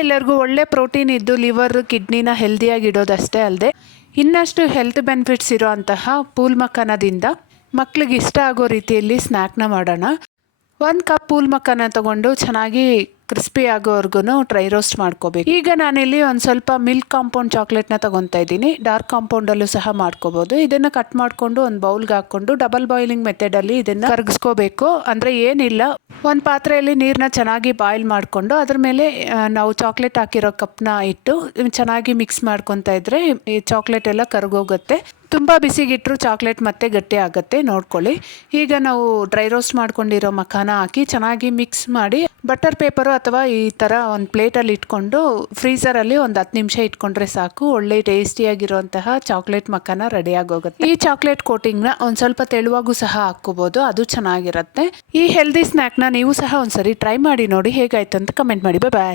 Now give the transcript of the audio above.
ಎಲ್ಲರಿಗೂ ಒಳ್ಳೆ ಪ್ರೋಟೀನ್ ಇದ್ದು ಲಿವರ್ ಕಿಡ್ನಿನ ಹೆಲ್ದಿಯಾಗಿ ಇಡೋದಷ್ಟೇ ಅಲ್ಲದೆ ಇನ್ನಷ್ಟು ಹೆಲ್ತ್ ಬೆನಿಫಿಟ್ಸ್ ಇರೋಂತಹ ಪೂಲ್ ಮಖಾನದಿಂದ ಮಕ್ಳಿಗೆ ಇಷ್ಟ ಆಗೋ ರೀತಿಯಲ್ಲಿ ಸ್ನ್ಯಾಕ್ನ ಮಾಡೋಣ. 1 ಕಪ್ ಪೂಲ್ ಮಖಾನ ತೊಗೊಂಡು ಚೆನ್ನಾಗಿ ಕ್ರಿಸ್ಪಿ ಆಗೋವರೆಗೂ ಡ್ರೈ ರೋಸ್ಟ್ ಮಾಡ್ಕೋಬೇಕು. ಈಗ ನಾನಿಲ್ಲಿ ಒಂದು ಸ್ವಲ್ಪ ಮಿಲ್ಕ್ ಕಾಂಪೌಂಡ್ ಚಾಕ್ಲೇಟ್ನ ತೊಗೊತಾ ಇದ್ದೀನಿ. ಡಾರ್ಕ್ ಕಾಂಪೌಂಡಲ್ಲೂ ಸಹ ಮಾಡ್ಕೋಬೋದು. ಇದನ್ನು ಕಟ್ ಮಾಡಿಕೊಂಡು ಒಂದು ಬೌಲ್ಗೆ ಹಾಕ್ಕೊಂಡು ಡಬಲ್ ಬಾಯ್ಲಿಂಗ್ ಮೆಥಡಲ್ಲಿ ಇದನ್ನು ಕರಗಿಸ್ಕೋಬೇಕು. ಅಂದರೆ ಏನಿಲ್ಲ, ಒಂದು ಪಾತ್ರೆಯಲ್ಲಿ ನೀರನ್ನ ಚೆನ್ನಾಗಿ ಬಾಯ್ಲ್ ಮಾಡಿಕೊಂಡು ಅದ್ರ ಮೇಲೆ ನಾವು ಚಾಕ್ಲೇಟ್ ಹಾಕಿರೋ ಕಪ್ನ ಇಟ್ಟು ಚೆನ್ನಾಗಿ ಮಿಕ್ಸ್ ಮಾಡ್ಕೊತಾ ಇದ್ರೆ ಈ ಚಾಕ್ಲೇಟ್ ಎಲ್ಲ ಕರಗೋಗುತ್ತೆ. ತುಂಬ ಬಿಸಿಗಿಟ್ಟರು ಚಾಕ್ಲೇಟ್ ಮತ್ತೆ ಗಟ್ಟಿ ಆಗುತ್ತೆ, ನೋಡ್ಕೊಳ್ಳಿ. ಈಗ ನಾವು ಡ್ರೈ ರೋಸ್ಟ್ ಮಾಡ್ಕೊಂಡಿರೋ ಮಖಾನ ಹಾಕಿ ಚೆನ್ನಾಗಿ ಮಿಕ್ಸ್ ಮಾಡಿ ಬಟರ್ ಪೇಪರು ಅಥವಾ ಈ ಥರ ಒಂದು ಪ್ಲೇಟಲ್ಲಿ ಇಟ್ಕೊಂಡು ಫ್ರೀಝರಲ್ಲಿ ಒಂದು 10 ನಿಮಿಷ ಇಟ್ಕೊಂಡ್ರೆ ಸಾಕು. ಒಳ್ಳೆ ಟೇಸ್ಟಿಯಾಗಿರುವಂತಹ ಚಾಕ್ಲೇಟ್ ಮಖಾನ ರೆಡಿಯಾಗೋಗುತ್ತೆ. ಈ ಚಾಕ್ಲೇಟ್ ಕೋಟಿಂಗ್ನ ಒಂದು ಸ್ವಲ್ಪ ತೆಳುವಾಗೂ ಸಹ ಹಾಕ್ಕೋಬೋದು, ಅದು ಚೆನ್ನಾಗಿರುತ್ತೆ. ಈ ಹೆಲ್ದಿ ಸ್ನ್ಯಾಕ್ನ ನೀವು ಸಹ ಒಂದ್ಸರಿ ಟ್ರೈ ಮಾಡಿ ನೋಡಿ, ಹೇಗಾಯ್ತು ಅಂತ ಕಮೆಂಟ್ ಮಾಡಿ. ಬಾಯ್.